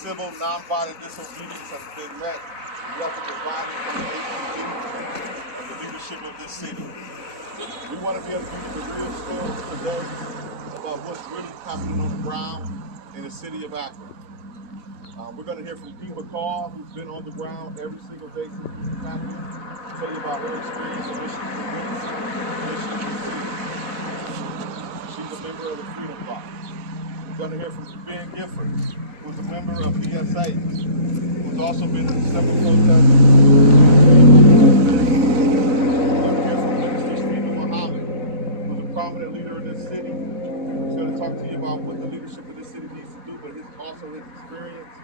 civil, nonviolent disobedience has been met. We have to provide for the APD and the leadership of this city. We want to be able to give you the real story today about what's really happening on the ground in the city of Akron. We're going to hear from Pete McCall, who's been on the ground every single day since this is happening, to tell you about her experience and issues with police and issues with the city. She's a member of the Freedom Bloc. We're going to hear from Ben Gifford, who's a member of BSA, who's also been in several protests. We're going to hear from a prominent leader in this city. He's going to talk to you about what the leadership of this city needs to do, but also his experience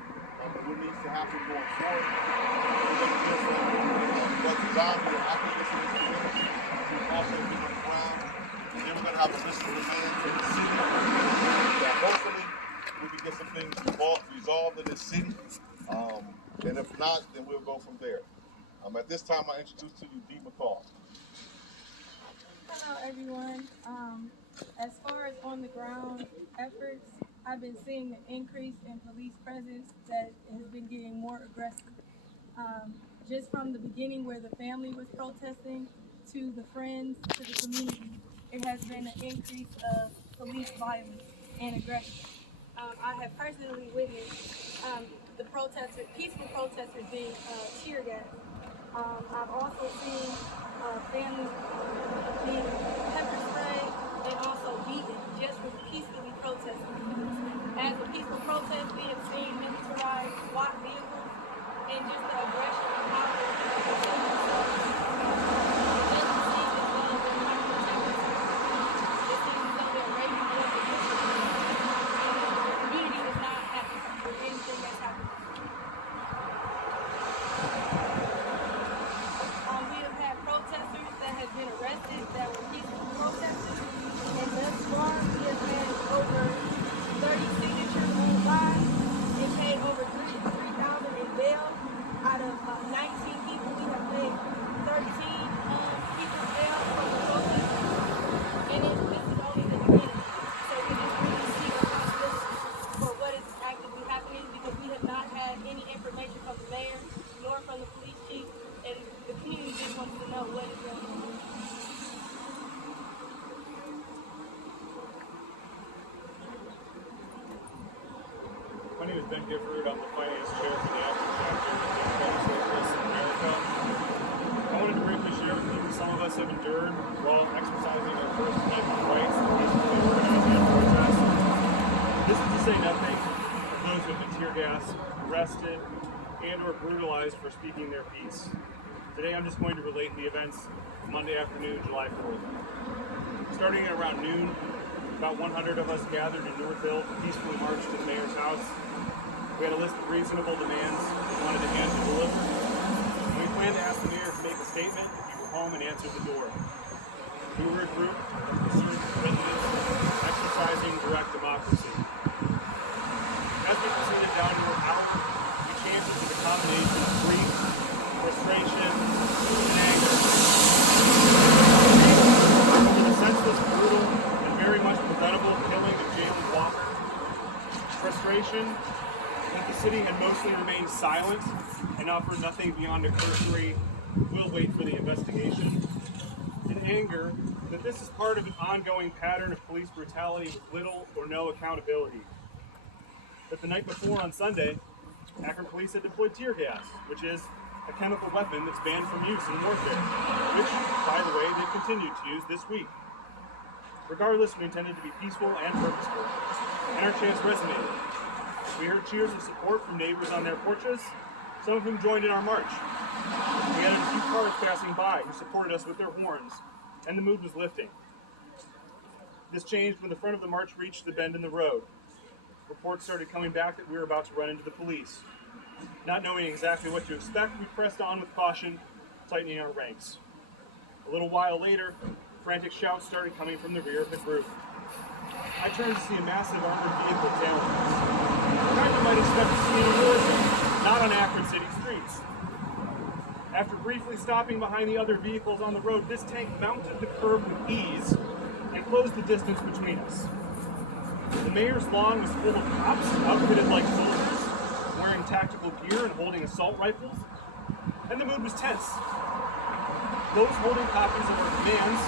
and what needs to happen going forward. We're going to hear from Dr. Zombie, an activist in this community, who's also been on the ground. And then we're going to have a list of demands in the city that hopefully we can get some things resolved in this city. And if not, then we'll go from there. At this time, I introduce to you Dee McCall. Hello, everyone. As far as on the ground efforts, I've been seeing an increase in police presence that has been getting more aggressive. Just from the beginning where the family was protesting to the friends to the community, it has been an increase of police violence and aggression. I have personally witnessed the peaceful protesters being tear gassed. I've also seen families being pepper sprayed and also beaten just for peacefully protesting. As a peaceful protest, we have seen militarized SWAT vehicles and just the aggression and power of people defend themselves. It doesn't seem as though they're trying to protect themselves. It seems as though they're raising more positions. The community is not happy with anything that's happening. We have had protesters that have been arrested that were peaceful protesters, and thus far we have had over 30 signatures online and paid over $3,000 in bail. Out of 19 people, we have paid 13 people bail from the protesters, and this is only the beginning. So we just really seek accountability for what is actively happening, because we have not had any information from the mayor nor from the police chief, and the community just wants to know what is going on. My name is Ben Gifford. I'm the finance chair for the Akron chapter of the Democratic Socialists in America. I wanted to briefly share with you what some of us have endured while exercising our First Amendment rights to peacefully organize and protest. This is to say nothing of those who have been tear gassed, arrested, and or brutalized for speaking their piece. Today I'm just going to relate the events of Monday afternoon, July 4th. Starting at around noon, about 100 of us gathered in Northville to peacefully march to the mayor's house. We had a list of reasonable demands we wanted to hand to deliver, and we planned to ask the mayor to make a statement if he were home and answer the door. We were a group of concerned residents exercising direct democracy. As we proceeded down North Hour, we chanted with a combination of grief, frustration, and anger. Over the senseless, brutal, and very much preventable killing of Jayland Walker. Frustration that the city had mostly remained silent and offered nothing beyond a cursory, "we'll wait for the investigation." And anger that this is part of an ongoing pattern of police brutality with little or no accountability. That the night before on Sunday, Akron police had deployed tear gas, which is a chemical weapon that's banned from use in warfare, which, by the way, they continued to use this week. Regardless, we intended to be peaceful and purposeful, and our chants resonated. We heard cheers of support from neighbors on their porches, some of whom joined in our march. We had a few cars passing by who supported us with their horns, and the mood was lifting. This changed when the front of the march reached the bend in the road. Reports started coming back that we were about to run into the police. Not knowing exactly what to expect, we pressed on with caution, tightening our ranks. A little while later, frantic shouts started coming from the rear of the group. I turned to see a massive armored vehicle tailing us. The kind you might expect to see in a war zone, not on Akron city streets. After briefly stopping behind the other vehicles on the road, this tank mounted the curb with ease and closed the distance between us. The mayor's lawn was full of cops, outfitted like soldiers, tactical gear and holding assault rifles, and the mood was tense. Those holding copies of our demands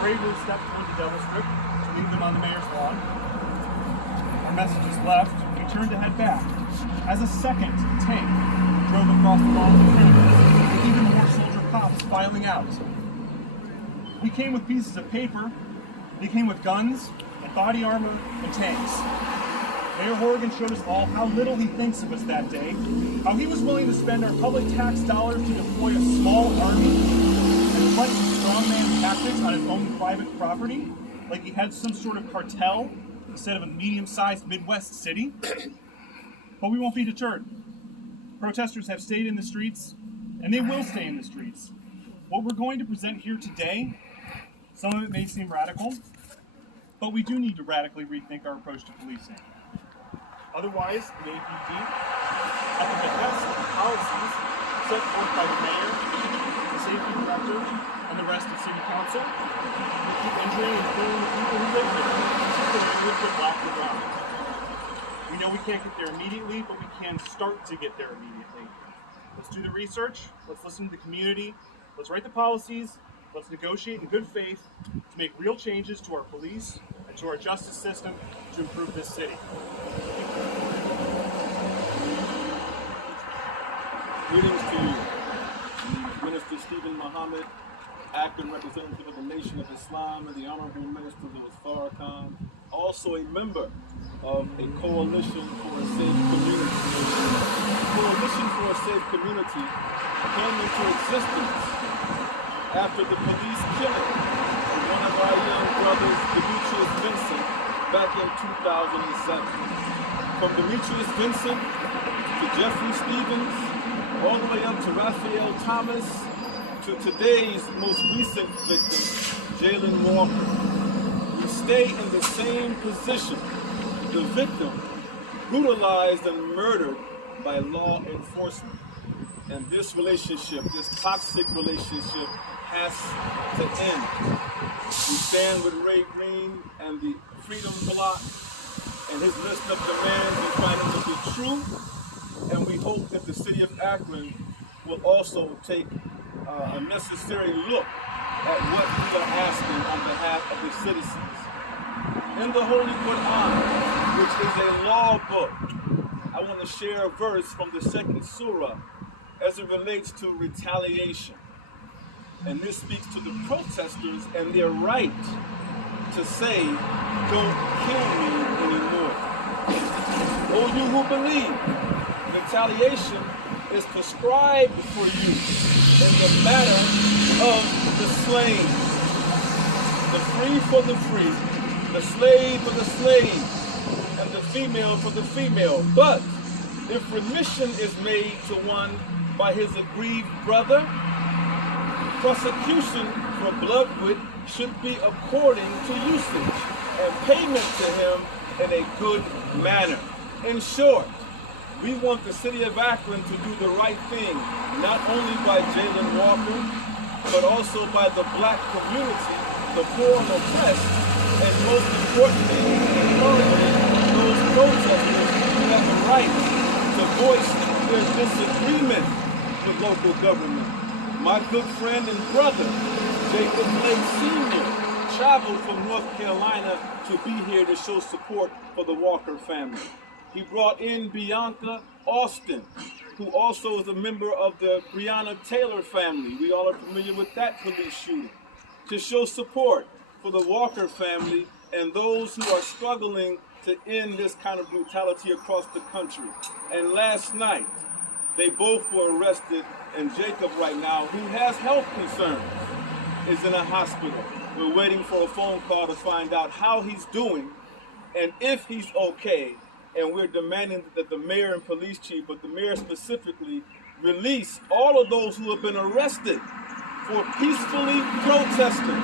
bravely stepped toward the Devil's Strip to leave them on the mayor's lawn. Our messages left, we turned to head back, as a second tank drove across the lawn of the campus, with even more soldier cops filing out. We came with pieces of paper, they came with guns, and body armor, and tanks. Mayor Horrigan showed us all how little he thinks of us that day, how he was willing to spend our public tax dollars to deploy a small army and fight strongman tactics on his own private property, like he had some sort of cartel instead of a medium-sized Midwest city. But we won't be deterred. Protesters have stayed in the streets, and they will stay in the streets. What we're going to present here today, some of it may seem radical, but we do need to radically rethink our approach to policing. Otherwise, the APD, at the behest of the policies set forth by the mayor, the safety director, and the rest of city council, will keep injuring and killing the people who live here, particularly with the black and brown. We know we can't get there immediately, but we can start to get there immediately. Let's do the research, let's listen to the community, let's write the policies, let's negotiate in good faith to make real changes to our police and to our justice system to improve this city. Greetings to you. Minister Stephen Muhammad, Akron representative of the Nation of Islam, and the Honorable Minister Louis Farrakhan, also a member of a Coalition for a Safe Community. Coalition for a Safe Community came into existence after the police killing of one of our young brothers, Demetrius Vincent, back in 2007. From Demetrius Vincent to Jeffrey Stevens, all the way up to Raphael Thomas, to today's most recent victim, Jayland Walker. We stay in the same position. The victim brutalized and murdered by law enforcement. And this relationship, this toxic relationship, has to end. We stand with Ray Green and the Freedom Bloc and his list of demands and finding to be true. And we hope that the city of Akron will also take a necessary look at what we are asking on behalf of the citizens. In the Holy Quran, which is a law book, I want to share a verse from the second surah as it relates to retaliation. And this speaks to the protesters and their right to say, don't kill me anymore. O you who believe, retaliation is prescribed for you in the matter of the slain. The free for the free, the slave for the slave, and the female for the female. But if remission is made to one by his aggrieved brother, prosecution for bloodwit should be according to usage, and payment to him in a good manner. In short, we want the city of Akron to do the right thing, not only by Jayland Walker, but also by the black community, the poor and oppressed, and most importantly, encouraging those protesters who have the right to voice their disagreement with local government. My good friend and brother, Jacob Blake Sr., traveled from North Carolina to be here to show support for the Walker family. He brought in Bianca Austin, who also is a member of the Breonna Taylor family. We all are familiar with that police shooting, to show support for the Walker family and those who are struggling to end this kind of brutality across the country. And last night, they both were arrested, and Jacob right now, who has health concerns, is in a hospital. We're waiting for a phone call to find out how he's doing and if he's okay. And we're demanding that the mayor and police chief, but the mayor specifically, release all of those who have been arrested for peacefully protesting.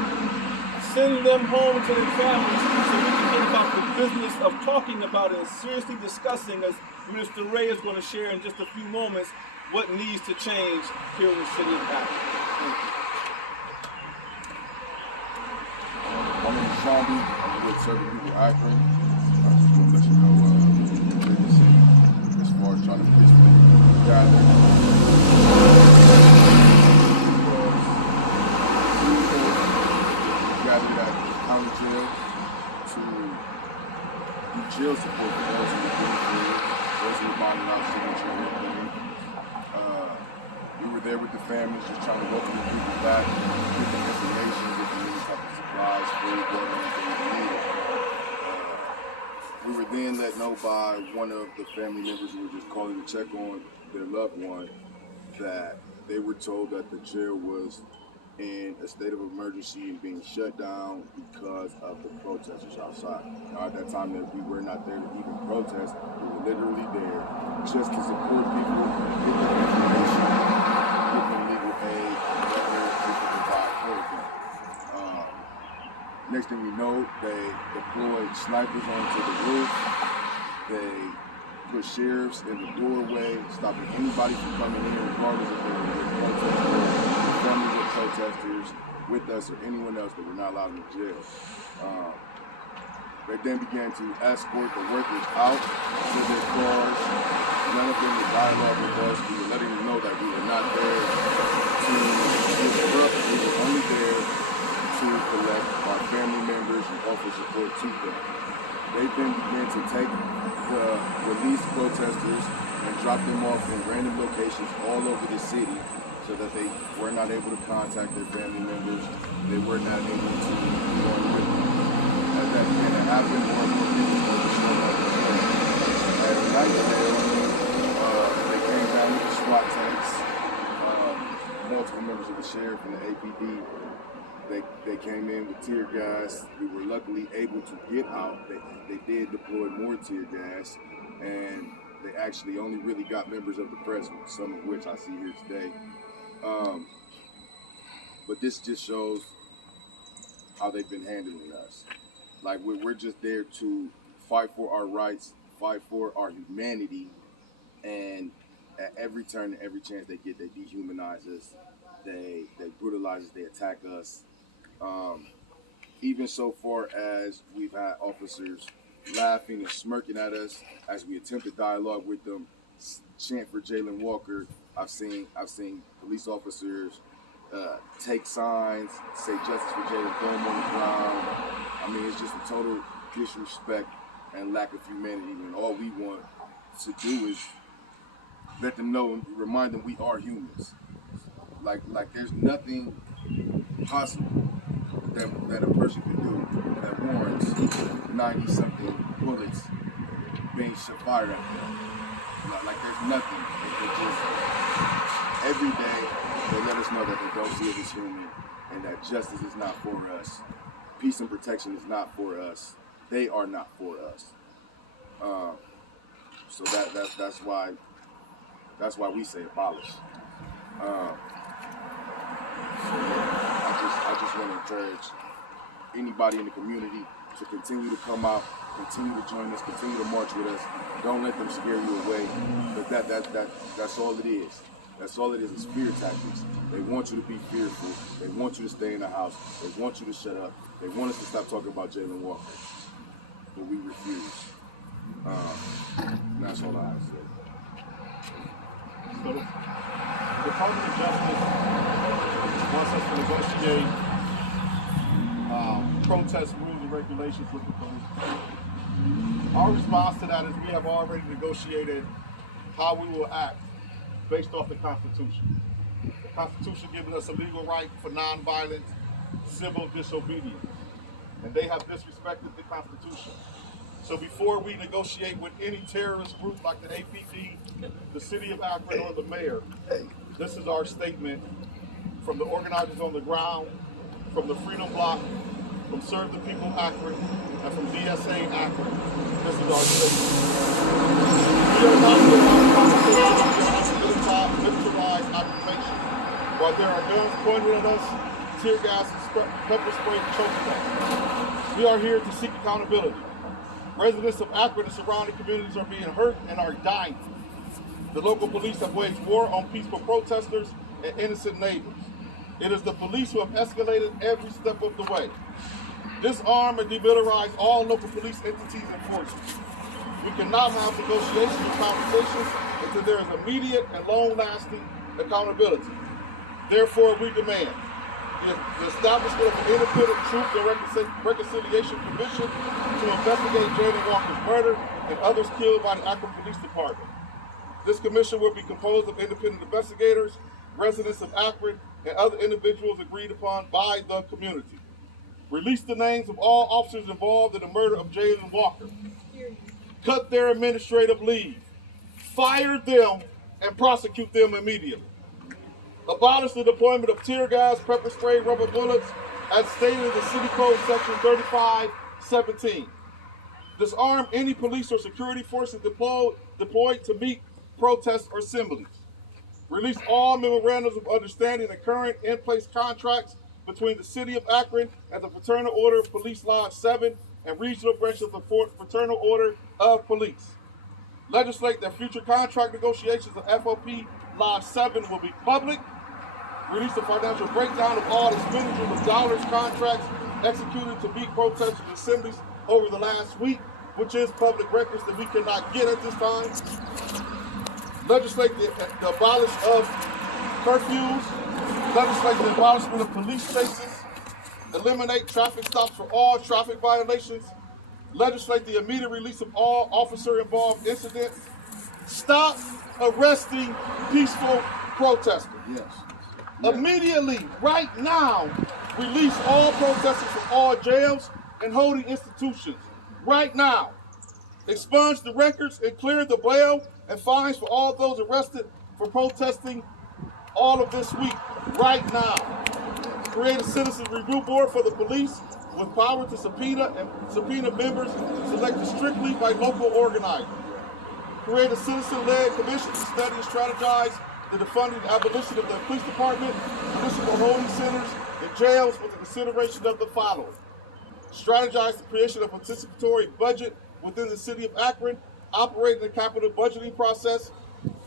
Send them home to their families so we can get about the business of talking about it and seriously discussing, as Minister Ray is going to share in just a few moments, what needs to change here in the city of Akron. My name is Sean. I'm with Serving People Akron. I just want to let you know, as far as trying to police there with the families, just trying to welcome the people back, get them information, get them any type of supplies, food, water, anything they needed. We were then let know by one of the family members who were just calling to check on their loved one that they were told that the jail was in a state of emergency and being shut down because of the protesters outside. Now, at that time that we were not there to even protest, we were literally there just to support people, give them information, give them legal aid, whatever we can provide for them. Next thing we know, they deployed snipers onto the roof. They put sheriffs in the doorway, stopping anybody from coming in, regardless if they were protesters, families of protesters, with us or anyone else that were not allowed in the jail. They then began to escort the workers out to their cars. None of them would dialogue with us. We were letting them know that we were not there to disrupt. We were only there to collect our family members and offer support to them. They then began to take the released protesters and drop them off in random locations all over the city so that they were not able to contact their family members. They were not able to join with them. As that began to happen, more and more people started showing up to them. At Nightdale, they came down with the SWAT tanks, multiple members of the sheriff and the APD. They came in with tear gas. We were luckily able to get out. They did deploy more tear gas, and they actually only really got members of the press, some of which I see here today. But this just shows how they've been handling us. Like we're just there to fight for our rights, fight for our humanity, and at every turn and every chance they get, they dehumanize us, they brutalize us, they attack us. Even so far as we've had officers laughing and smirking at us as we attempt to dialogue with them, chant for Jayland Walker. I've seen police officers take signs, say justice for Jayland, throw him on the ground. I mean, it's just a total disrespect and lack of humanity when all we want to do is let them know and remind them we are humans. Like there's nothing possible that a person can do that warrants 90-something bullets being fired at them. Like there's nothing. It just, every day they let us know that they don't see us as human and that justice is not for us. Peace and protection is not for us. They are not for us. So that's why we say abolish. I just want to encourage anybody in the community to continue to come out, continue to join us, continue to march with us. Don't let them scare you away. But that's all it is. That's all it is fear tactics. They want you to be fearful. They want you to stay in the house. They want you to shut up. They want us to stop talking about Jayland Walker. But we refuse. That's all I have to say. So the Department of Justice wants us to negotiate protest rules and regulations with the police. Our response to that is we have already negotiated how we will act based off the Constitution. The Constitution gives us a legal right for nonviolent civil disobedience, and they have disrespected the Constitution. So before we negotiate with any terrorist group like the APD, the city of Akron, or the mayor, this is our statement from the organizers on the ground, from the Freedom Bloc, from Serve the People Akron, and from DSA Akron. This is our statement. We are not under militarized occupation. While there are guns pointed at us, tear gas, pepper spray, and choke gas, we are here to seek accountability. Residents of Akron and surrounding communities are being hurt and are dying. The local police have waged war on peaceful protesters and innocent neighbors. It is the police who have escalated every step of the way. Disarm and demilitarize all local police entities and forces. We cannot have negotiations or conversations until there is immediate and long-lasting accountability. Therefore, we demand the establishment of an independent Truth and Reconciliation Commission to investigate Jayland Walker's murder and others killed by the Akron Police Department. This commission will be composed of independent investigators residents of Akron, and other individuals agreed upon by the community. Release the names of all officers involved in the murder of Jayland Walker. Cut their administrative leave. Fire them and prosecute them immediately. Abolish the deployment of tear gas, pepper spray, rubber bullets, as stated in the City Code Section 3517. Disarm any police or security forces deployed to meet protests or assemblies. Release all memorandums of understanding and current in-place contracts between the City of Akron and the Fraternal Order of Police Lodge 7 and regional branch of the Fraternal Order of Police. Legislate that future contract negotiations of FOP Lodge 7 will be public. Release the financial breakdown of all expenditures of dollars contracts executed to meet protests and assemblies over the last week, which is public records that we cannot get at this time. Legislate the abolish of curfews. Legislate the abolishment of police chases. Eliminate traffic stops for all traffic violations. Legislate the immediate release of all officer-involved incidents. Stop arresting peaceful protesters. Yes. Immediately, right now, release all protesters from all jails and holding institutions. Right now. Expunge the records and clear the bail and fines for all those arrested for protesting all of this week. Right now. Create a citizens review board for the police with power to subpoena members selected strictly by local organizers. Create a citizen-led commission to study and strategize the defunding and abolition of the police department, municipal holding centers, and jails with the consideration of the following. Strategize the creation of a participatory budget within the City of Akron, operating the capital budgeting process.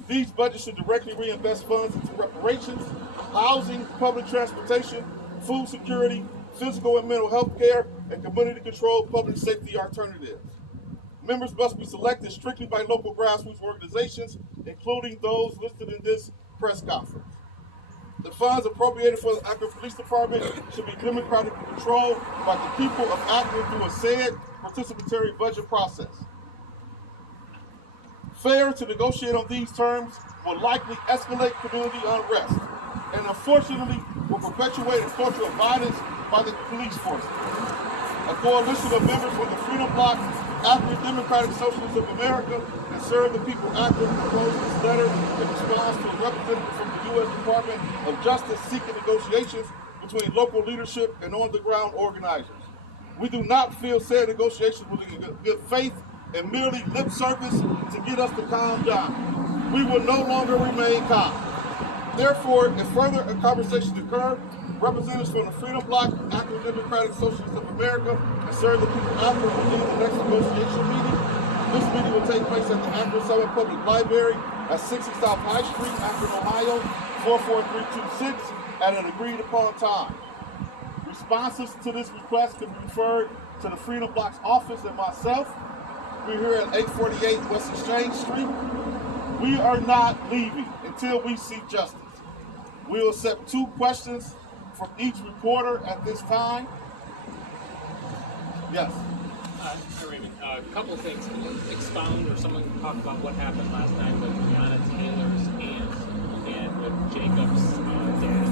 These budgets should directly reinvest funds into reparations, housing, public transportation, food security, physical and mental health care, and community-controlled public safety alternatives. Members must be selected strictly by local grassroots organizations, including those listed in this press conference. The funds appropriated for the Akron Police Department should be democratically controlled by the people of Akron through a said participatory budget process. Failure to negotiate on these terms will likely escalate community unrest and unfortunately will perpetuate a culture of violence by the police forces. A coalition of members from the Freedom Bloc, Akron Democratic Socialists of America, and Serve the People Akron proposed this letter in response to a representative from the U.S. Department of Justice seeking negotiations between local leadership and on-the-ground organizers. We do not feel said negotiations will be in good faith and merely lip service to get us to calm down. We will no longer remain calm. Therefore, if further conversations occur, representatives from the Freedom Bloc, Akron Democratic Socialists of America, and Serve the People Akron will lead the next negotiation meeting. This meeting will take place at the Akron Summit Public Library at 60 South High Street, Akron, Ohio, 44326 at an agreed upon time. Responses to this request can be referred to the Freedom Bloc's office and myself. We're here at 848 West Exchange Street. We are not leaving until we see justice. We will accept 2 questions from each reporter at this time. Yes. Hi, Raymond. A couple of things. Can you expound or someone can talk about what happened last night with Breonna Taylor's aunt and with Jacob's dad?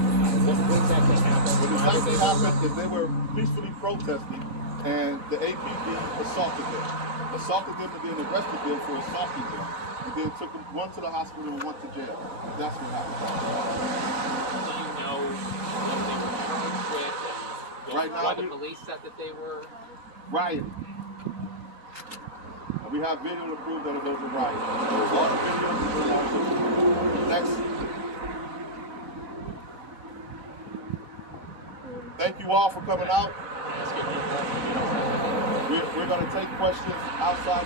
What exactly happened? What exactly happened is they were peacefully protesting and the APD assaulted them. Assaulted them and then arrested them for assaulting them. And then took them, one to the hospital and one to jail. That's what happened. Do you know what they were charged with and Right now, why the police said that they were? Rioting. And we have video to prove that it was a riot. There's a lot of videos. Next. Thank you all for coming out. We're going to take questions outside.